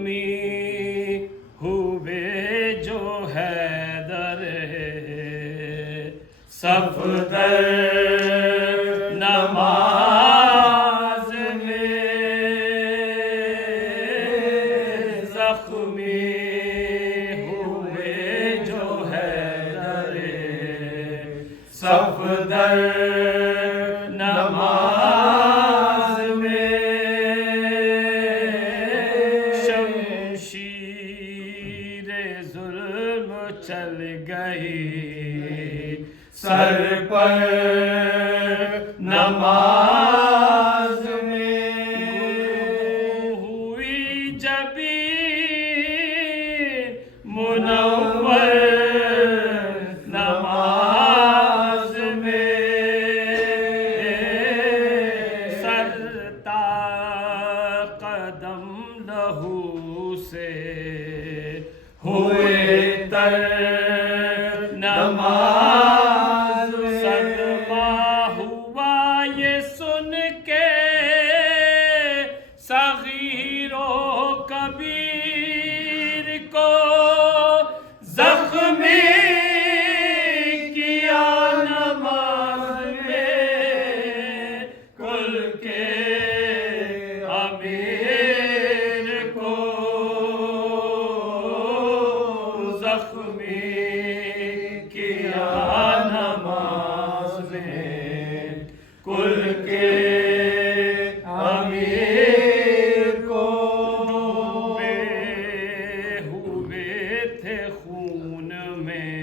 में हुए जो हैदर सफदर नमाज में जख्मी हुए जो हैदर सफदर नमाज में शमशीरे जुल्म चल गई सर पर नमाज में हुई जबीन मुनव्वर नमाज में सरता कदम लहू से हुए तर नमाज सदमा हुआ ये सुन के सगीरो कबीर को जख्मी किया नमाज में कुल के अमीर को जख्मी किया नमाज में कुल के अमीर को डूबे हुए थे खून में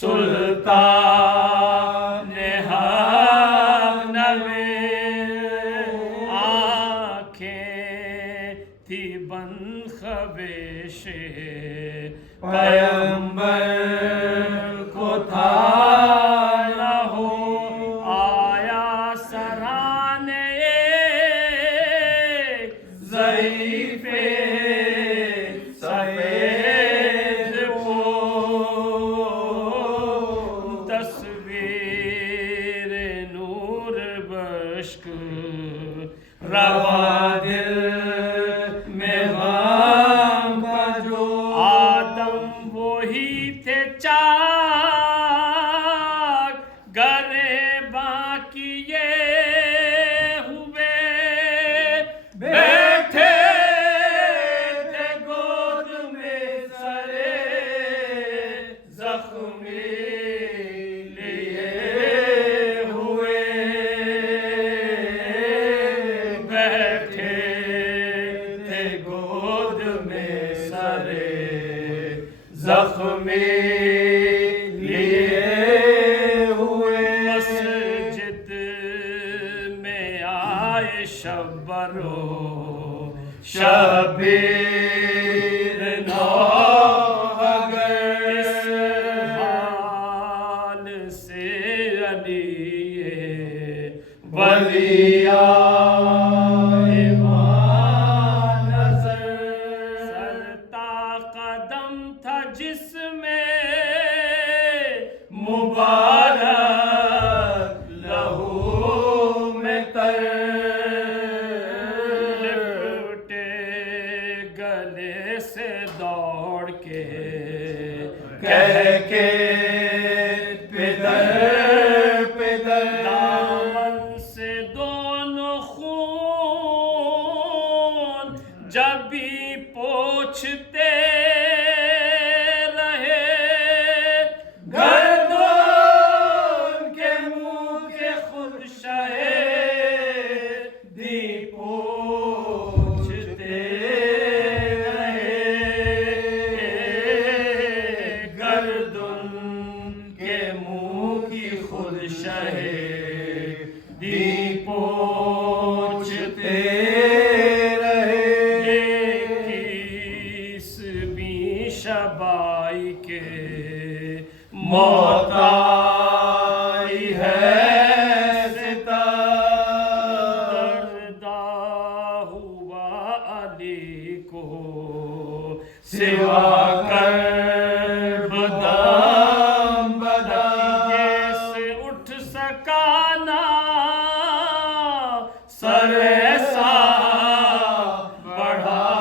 सुल्तान नवे आँखें थी बंद ख्वेशे पैगंबर को था न हो आया सराने ज़ईफ़े सफ़ेद को तस्वीर नूर बश्क रवा दिल में गम का जो आदम वही थे चाक गरे बाकी ये हुए बैठे थे गोद में सरे जख्मी लिए हुए बैठे थे गोद में सरे जख्मी लिए हुए मस्जिद में आए शब्बरो शबीर नौअगर इस हाल से अली वलिया जिसमें मुबारक लहू में तर लिपटे गले से दौड़ के कह के पिदर पिदर दामन से दोनों खून जब भी पोंछते पोंछते रहे 21वीं शबाई के मौत आई है सिता दर्दा हुआ अली को सिवा कर बदाम बदाम जैसे उठ सका ना सर ऐसा बढ़ा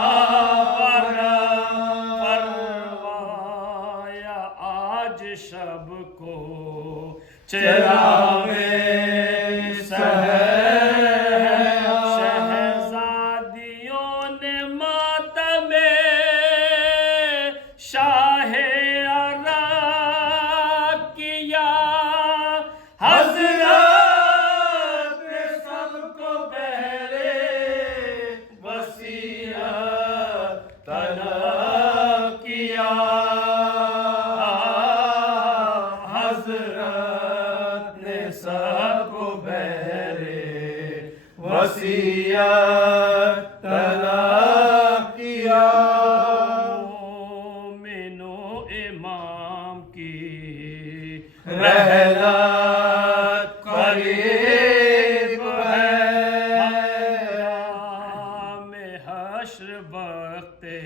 वक्ते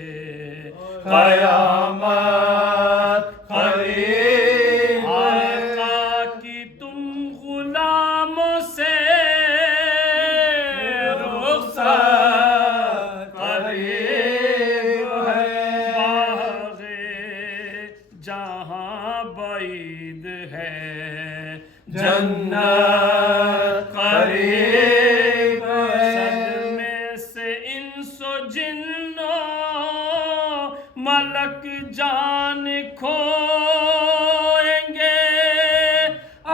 कयामत करीब आका की तुम गुलामों से रुखसत करीब है। बाग़े जहाँ बैद है जन्नत करीब है। सदमे से इंसो जिन्नो मलक जान खोएंगे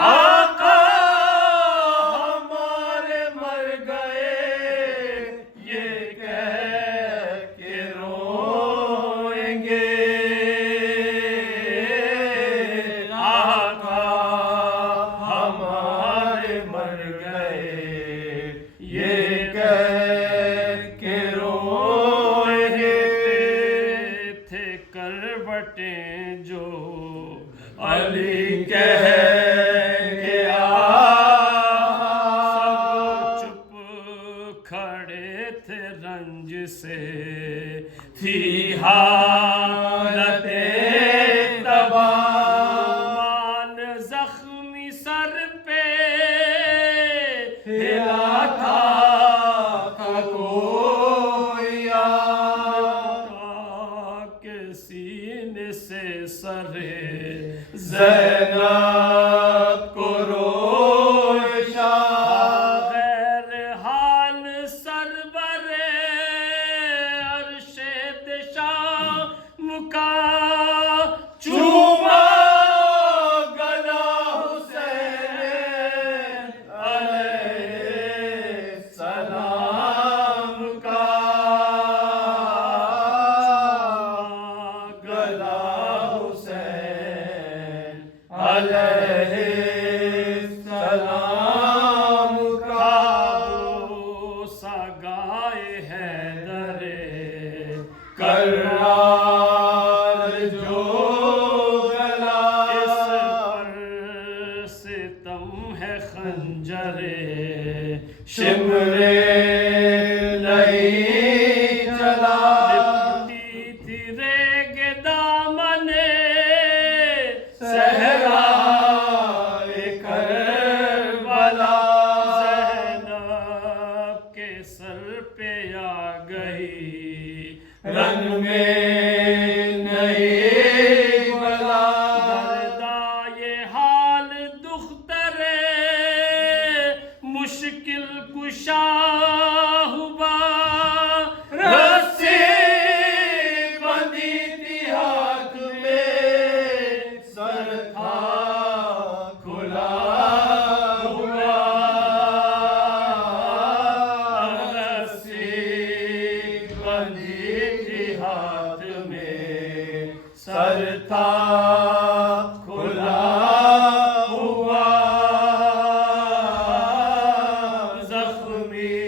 आका हमारे मर गए ये कह के रोएंगे। आका हमारे मर गए ये कह के रोएंगे। थे करवटें जो अली कह गया सब चुप खड़े थे रंज से थी हालत तबाह। मान जख्मी सर पे हिला था कोया के सीने से सरे ज़ैनब को रोशा। गैर हाल सरबरे अरशे दिशा मुका चूमा गला हुसैन अलैहिस्सलाम का। गला हुसैन अलैहिस्सलाम का। सगाए है दरे करार जो गला। इस पर सितम है खंजरे शिमरे नहीं चला। लिपटी थी रेग दामने सहरा करबला। ज़ैनब के सर पे आ गई रन में नहीं बला। दर्दा ये हाल दुख्तरे मुश्किल कुशा हुआ रस्सी बंधी थी हाथ में सर था खुला हुआ। रस्सी बंधी थी हाथ में सर था खुला हुआ। जख्मी